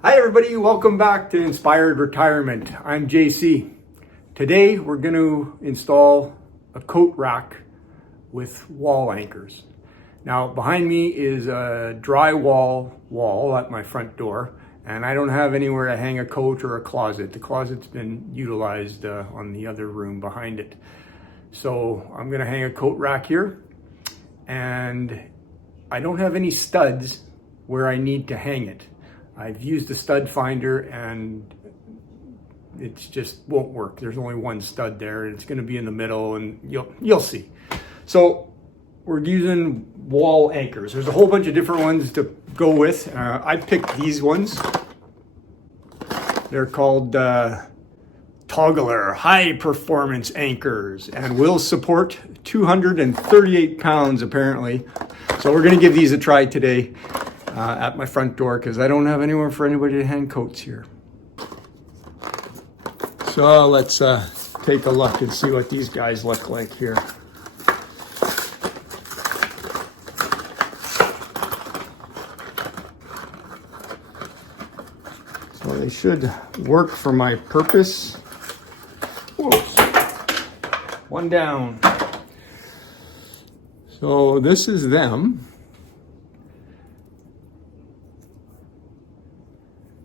Hi everybody, welcome back to Inspired Retirement. I'm JC. Today we're going to install a coat rack with wall anchors. Now behind me is a drywall wall at my front door, and I don't have anywhere to hang a coat or a closet. The closet's been utilized on the other room behind it. So I'm going to hang a coat rack here, and I don't have any studs where I need to hang it. I've used the stud finder and it just won't work. There's only one stud there and it's going to be in the middle, and you'll see. So we're using wall anchors. There's a whole bunch of different ones to go with. I picked these ones. They're called Toggler high performance anchors and will support 238 pounds apparently. So we're going to give these a try today. At my front door, because I don't have anywhere for anybody to hang coats here. So let's take a look and see what these guys look like here. So they should work for my purpose. Whoops. One down. So this is them.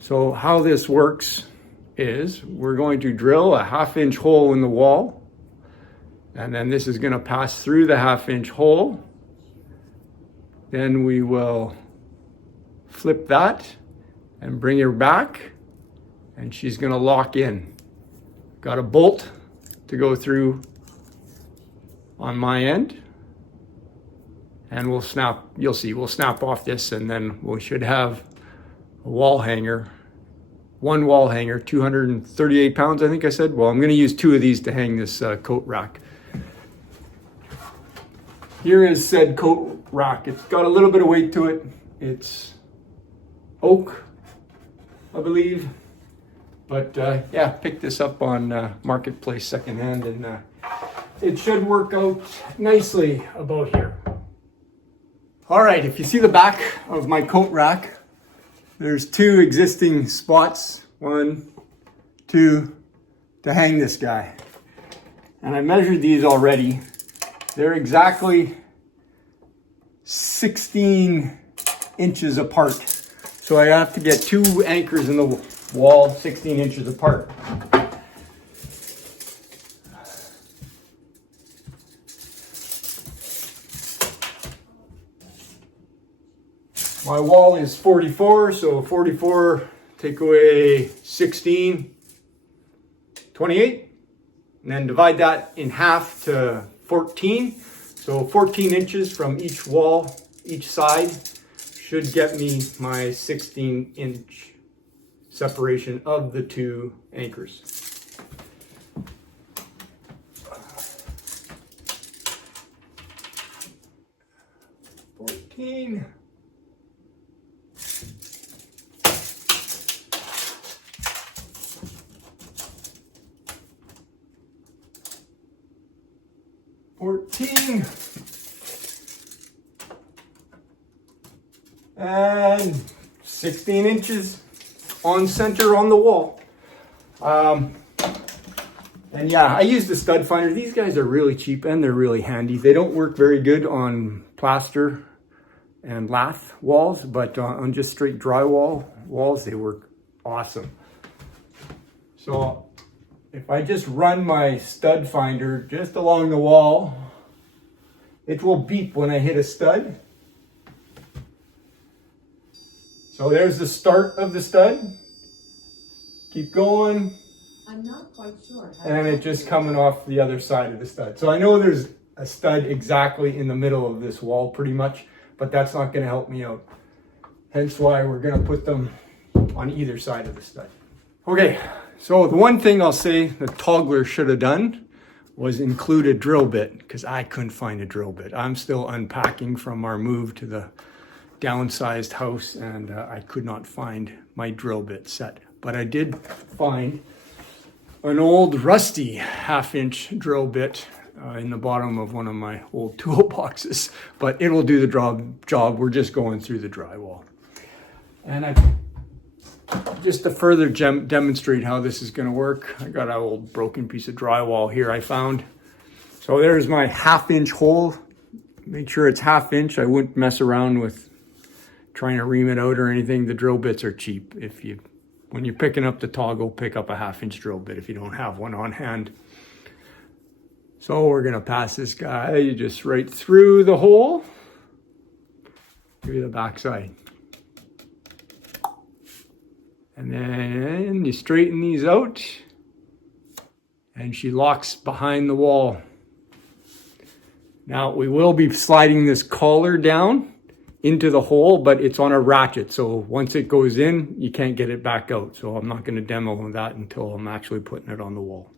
So how this works is we're going to drill a 1/2-inch hole in the wall, and then this is going to pass through the 1/2-inch hole. Then we will flip that and bring her back, and she's going to lock in. Got a bolt to go through on my end, and we'll snap, you'll see, we'll snap off this, and then we should have a wall hanger. One wall hanger, 238 pounds, I think I said. Well, I'm going to use 2 of these to hang this coat rack. Here is said coat rack. It's got a little bit of weight to it. It's oak, I believe. But yeah, picked this up on Marketplace secondhand, and it should work out nicely about here. All right, if you see the back of my coat rack, there's 2 existing spots, 1, 2, to hang this guy. And I measured these already. They're exactly 16 inches apart. So I have to get 2 anchors in the wall 16 inches apart. My wall is 44, so 44 take away 16, 28, and then divide that in half to 14. So 14 inches from each wall, each side, should get me my 16-inch separation of the 2 anchors. $14. 14 and 16 inches on center on the wall. And yeah, I use the stud finder. These guys are really cheap and they're really handy. They don't work very good on plaster and lath walls, but on just straight drywall walls, they work awesome. So if I just run my stud finder just along the wall, it will beep when I hit a stud. So there's the start of the stud. Keep going. I'm not quite sure. And it's just coming off the other side of the stud. So I know there's a stud exactly in the middle of this wall pretty much, but that's not going to help me out. Hence why we're going to put them on either side of the stud. Okay. So the one thing I'll say the Toggler should have done was include a drill bit, because I couldn't find a drill bit. I'm still unpacking from our move to the downsized house, and I could not find my drill bit set. But I did find an old rusty 1/2-inch drill bit in the bottom of one of my old toolboxes, but it'll do the job. We're just going through the drywall. And just to further demonstrate how this is going to work, I got an old broken piece of drywall here I found. So there's my 1/2 inch hole. Make sure it's 1/2 inch. I wouldn't mess around with trying to ream it out or anything. The drill bits are cheap. When you're picking up the toggle, pick up a 1/2 inch drill bit if you don't have one on hand. So we're gonna pass this guy just right through the hole. Give you the backside. And then you straighten these out and she locks behind the wall. Now we will be sliding this collar down into the hole, but it's on a ratchet. So once it goes in, you can't get it back out. So I'm not gonna demo that until I'm actually putting it on the wall.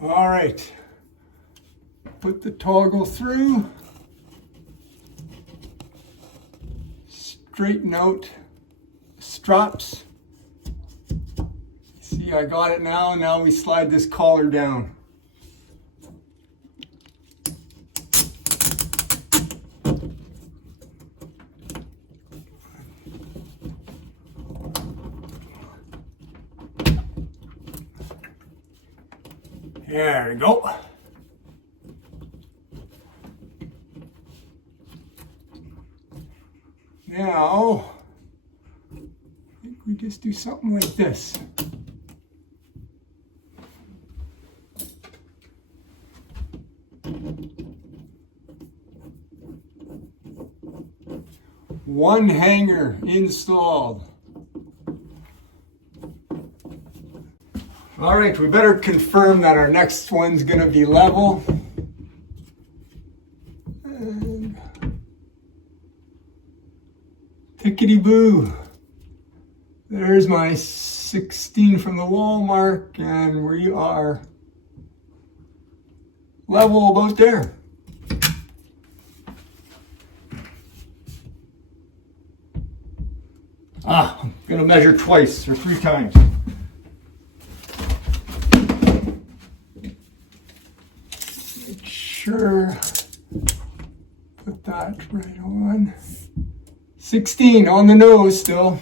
All right, put the toggle through, straighten out the straps. See, I got it now. Now we slide this collar down. There we go. Now, I think we just do something like this. One hanger installed. All right, we better confirm that our next one's gonna be level. And tickety-boo. There's my 16 from the wall mark, and we are level about there. I'm gonna measure twice or 3 times. Sure, put that right on. 16 on the nose still.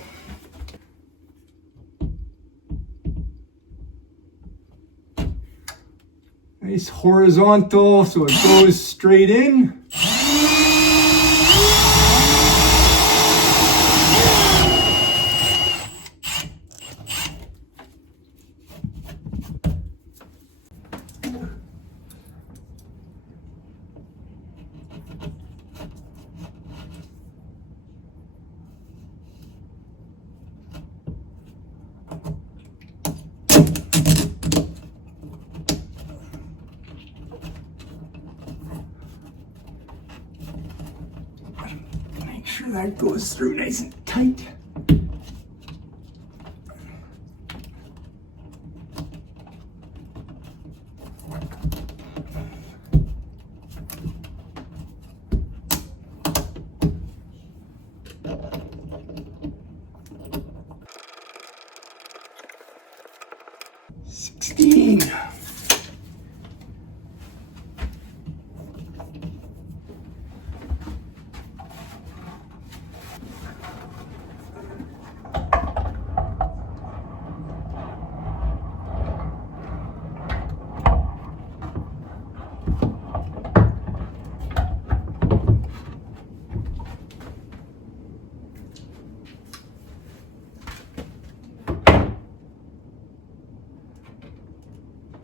Nice horizontal, so it goes straight in. Make sure that goes through nice and tight.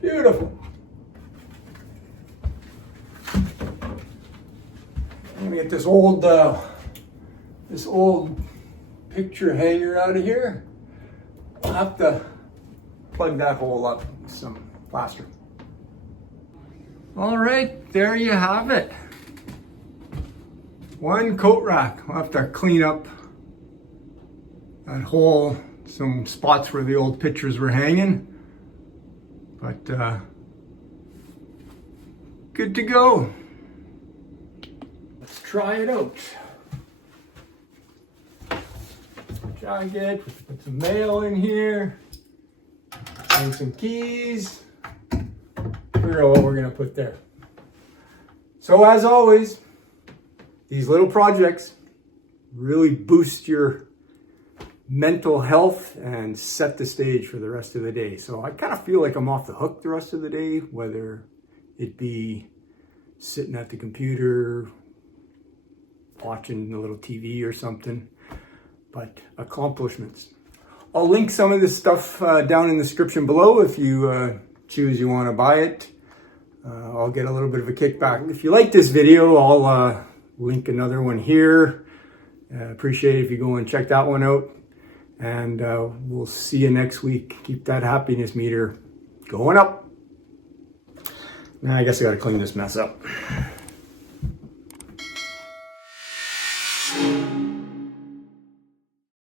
Beautiful. I'm gonna get this old picture hanger out of here. I'll have to plug that hole up with some plaster. All right, there you have it. One coat rack. I'll have to clean up that hole, some spots where the old pictures were hanging. But good to go. Let's try it out. Jacket, put some mail in here, and some keys. Figure out what we're gonna put there. So as always, these little projects really boost your mental health and set the stage for the rest of the day. So I kind of feel like I'm off the hook the rest of the day, whether it be sitting at the computer, watching a little TV or something, but accomplishments. I'll link some of this stuff down in the description below if you choose you want to buy it. I'll get a little bit of a kickback. If you like this video, I'll link another one here. Appreciate it if you go and check that one out. And we'll see you next week. Keep that happiness meter going up. Now I guess I gotta clean this mess up.